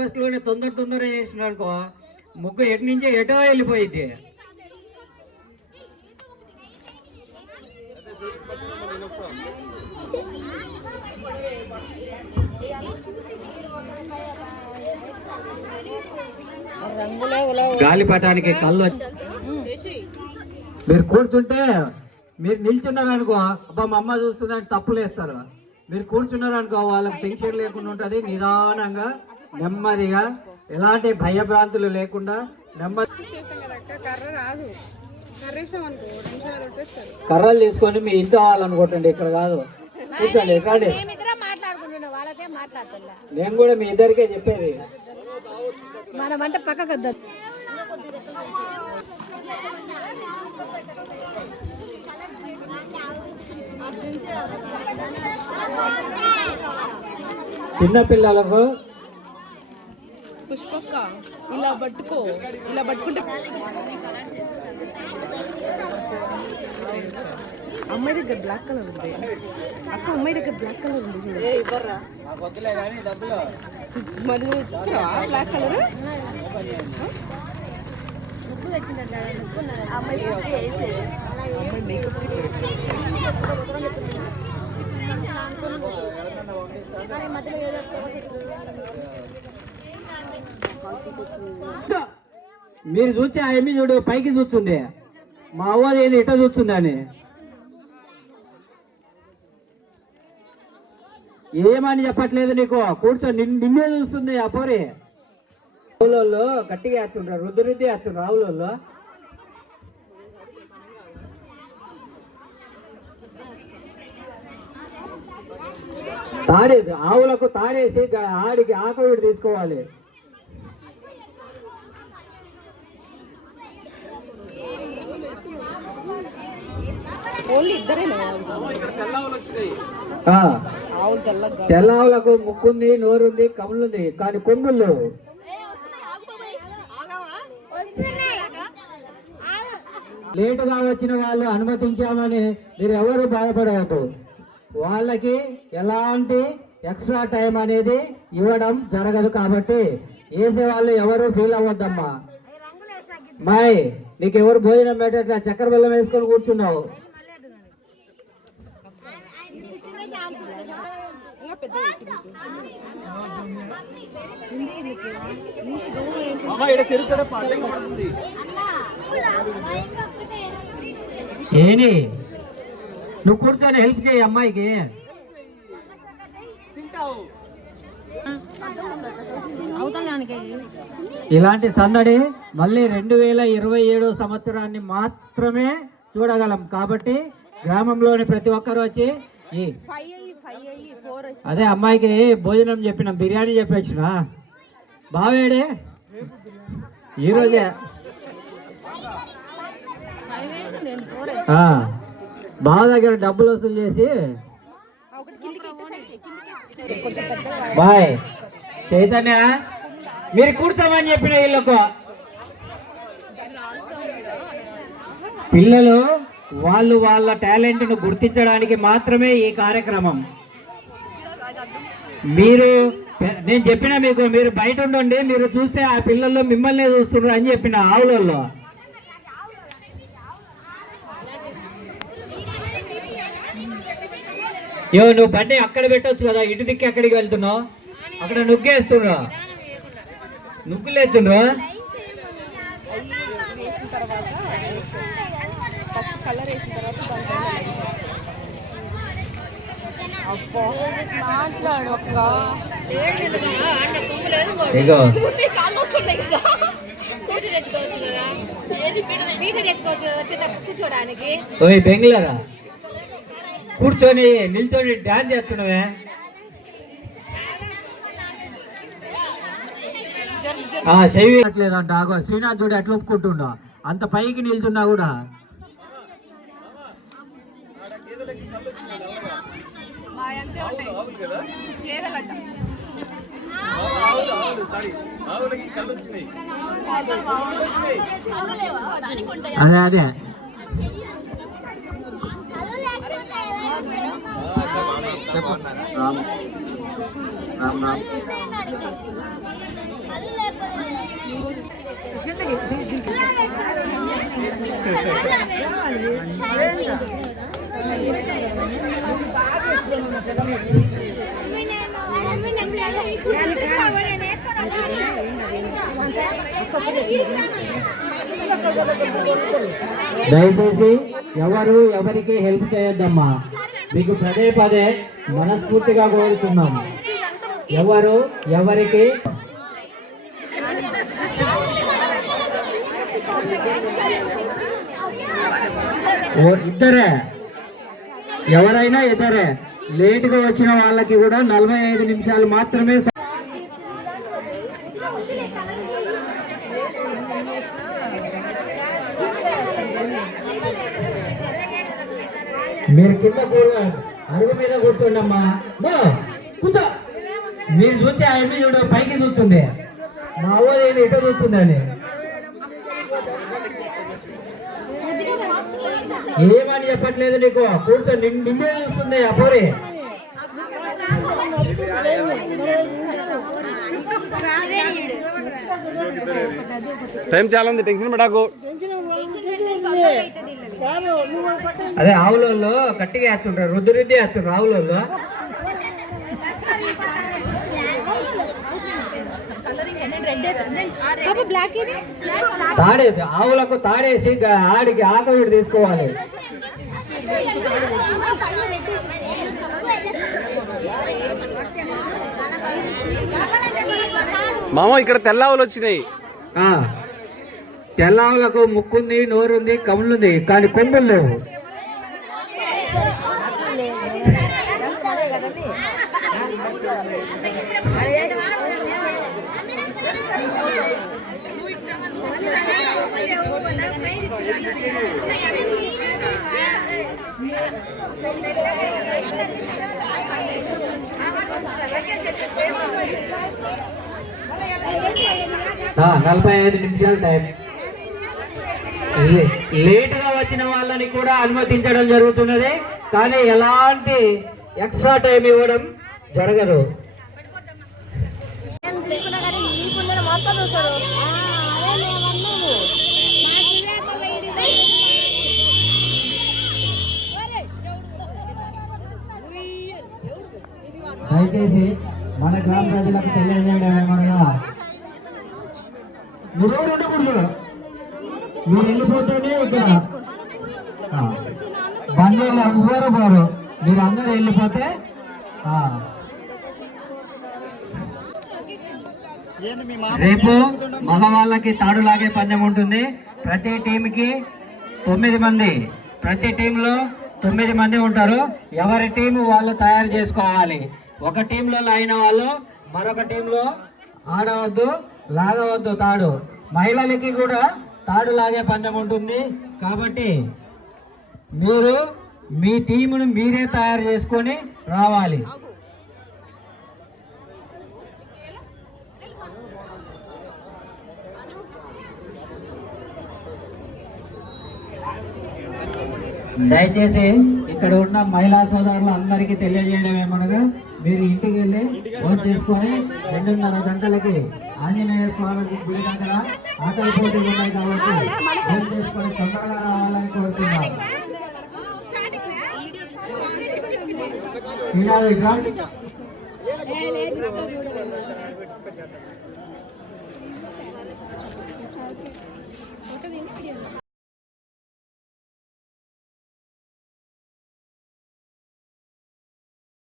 బస్సులోనే తొందర చేసినాడు అనుకో, ముగ్గు ఎటు నుంచే ఎటో వెళ్ళిపోయింది. గాలిపటానికి కళ్ళు మీరు కూర్చుంటే, మీరు నిల్చున్నారు అనుకో, అబ్బా మా అమ్మ చూస్తుందని తప్పులేస్తారు. మీరు కూర్చున్నారు అనుకో, వాళ్ళకి టెన్షన్ లేకుండా ఉంటుంది. నిదానంగా నెమ్మదిగా ఎలాంటి భయభ్రాంతులు లేకుండా నెమ్మది కర్రలు తీసుకొని మీ ఇంటి అవ్వాలనుకోండి. ఇక్కడ కాదు, కూర్చోండి. ఎక్కండి. నేను కూడా మీ ఇద్దరికే చెప్పేది. మనమంటే పక్కకు వద్దాం. చిన్నపిల్లలకు పుష్పక్క ఇలా పట్టుకో, ఇలా పట్టుకుంటే అమ్మాయి దగ్గర బ్లాక్ కలర్ ఉంది అక్క. అమ్మాయి దగ్గర బ్లాక్ కలర్ ఉంది చూడు. మరి బ్లాక్ కలర్ మీరు చూస్తే ఆ ఎమ్మి చూడు పైకి చూస్తుంది, మా అవ్వది ఏది ఇట చూస్తుందని. ఏమని చెప్పట్లేదు నీకు, కూర్చో. నిన్నే చూస్తుంది ఆ పోరి. ఆవులలో గట్టిగా వేస్తుంటారు, రుద్ది వేస్తుంటారు ఆవులలో. తాడేది ఆవులకు తాడేసి ఆడికి ఆకలి తీసుకోవాలి. తెల్ల ఆవులకు ముక్కుంది, నోరుంది, కములుంది, కానీ కొమ్ములు. లేటుగా వచ్చిన వాళ్ళు అనుమతించామని మీరు ఎవరు బాధపడవద్దు. వాళ్ళకి ఎలాంటి ఎక్స్ట్రా టైం అనేది ఇవ్వడం జరగదు. కాబట్టి వేసే వాళ్ళు ఎవరు ఫీల్ అవ్వద్దమ్మా. మాయ్, నీకు ఎవరు భోజనం పెట్టట్లా, చక్కెర బెల్లం వేసుకొని కూర్చున్నావు. ఏని నువ్వు కూర్చొని హెల్ప్ చేయి అమ్మాయికి. ఇలాంటి సందడి మళ్ళీ 2027 సంవత్సరాన్ని మాత్రమే చూడగలం. కాబట్టి గ్రామంలోని ప్రతి ఒక్కరు వచ్చి అదే అమ్మాయికి భోజనం చెప్పిన, బిర్యానీ చెప్పేసిన. బావేడే ఈరోజే బావ దగ్గర డబ్బులు వసూలు చేసి, బాయ్ చైతన్య మీరు కూర్చోమని చెప్పిన వీళ్ళకు. పిల్లలు వాళ్ళ టాలెంట్ను గుర్తించడానికి మాత్రమే ఈ కార్యక్రమం. నేను చెప్పిన మీకు, మీరు బయట ఉండండి, మీరు చూస్తే ఆ పిల్లలు మిమ్మల్ని చూస్తున్నారు అని చెప్పిన ఆవులలో. నువ్వు బండి అక్కడ పెట్టవచ్చు కదా, ఇటు దిక్కి ఎక్కడికి వెళ్తున్నావు? అక్కడ నుగ్గేస్తున్నా, నుగ్గులేస్తున్నా. ఓయ్ బెంగళూరా, కూర్చొని నిల్చొని డాన్స్ చేస్తున్నావే. చేయట్లేదంట. శ్రీనాథ్ చూడు ఎట్లా ఒప్పుకుంటుండో, అంత పైకి నిల్చున్నా కూడా. అదే రామ్ రామ్ రామ్. దయచేసి ఎవరు ఎవరికి హెల్ప్ చేయొద్దమ్మా. మీకు పదే పదే మనస్ఫూర్తిగా కోరుతున్నాం. ఎవరు ఎవరికి ఇద్దరే, ఎవరైనా ఇద్దరే. లేటుగా వచ్చిన వాళ్ళకి కూడా 45 నిమిషాలు మాత్రమే. మీరు కింద అరుగు మీద కూర్చోండమ్మా. కూర్చో. మీరు చూస్తే ఆయన చూడు పైకి చూస్తుంది. మా ఊరు ఇటు చూస్తుందని ఏమని చెప్పట్లేదు నీకు. కూర్చో, నిన్నే చూస్తుంది ఆ పోరి. టైం చాలా ఉంది, టెన్షన్ పడాకు. అదే ఆవులలో గట్టిగా వేస్తుంటారు, రుద్దు రుద్ది వేస్తుంటారు ఆవులలో. తాడేసి ఆవులకు తాడేసి ఆడికి ఆకలి తీసుకోవాలి. మామ ఇక్కడ తెల్లావులు వచ్చినాయి. తెల్లావులకు ముక్కుంది, నోరుంది, కములుంది, కానీ కొమ్ములు లేవు. ఆ, 45 నిమిషాలు టైం. లేటుగా వచ్చిన వాళ్ళని కూడా అనుమతించడం జరుగుతున్నది, కానీ ఎలాంటి ఎక్స్ట్రా టైం ఇవ్వడం జరగదు. దయచేసి మన గ్రామ ప్రజలకు తెలియజేయడం ఏమనగా, మీరు ఉండకూడదు. మీరు వెళ్ళిపోతేనే ఇక్కడ బండ్లు ఎవ్వరు పోరు. మీరు అందరూ వెళ్ళిపోతే రేపు మగవాళ్ళకి తాడు లాగే పందెం ఉంటుంది. ప్రతి టీంకి 9 మంది, ప్రతి టీంలో 9 మంది ఉంటారు. ఎవరి టీం వాళ్ళు తయారు చేసుకోవాలి. ఒక టీంలో లాగిన వాళ్ళు మరొక టీంలో ఆడవద్దు, లాగవద్దు తాడు. మహిళలకి కూడా తాడు లాగే పందెం ఉంటుంది. కాబట్టి మీరు మీ టీమును మీరే తయారు చేసుకొని రావాలి. దయచేసి ఇక్కడ ఉన్న మహిళా సోదరులు అందరికీ తెలియజేయడం ఏమనగా, మీరు ఇంటికి వెళ్ళి ఓట్ చేసుకొని 2:30 గంటలకి ఆంజనేయ స్వామి గుడి దగ్గర ఆకలి పోటీలు ఉన్నాయి కాబట్టి ఓట్ చేసుకొని తొందరగా రావాలని కోరుతున్నాం. ఇలా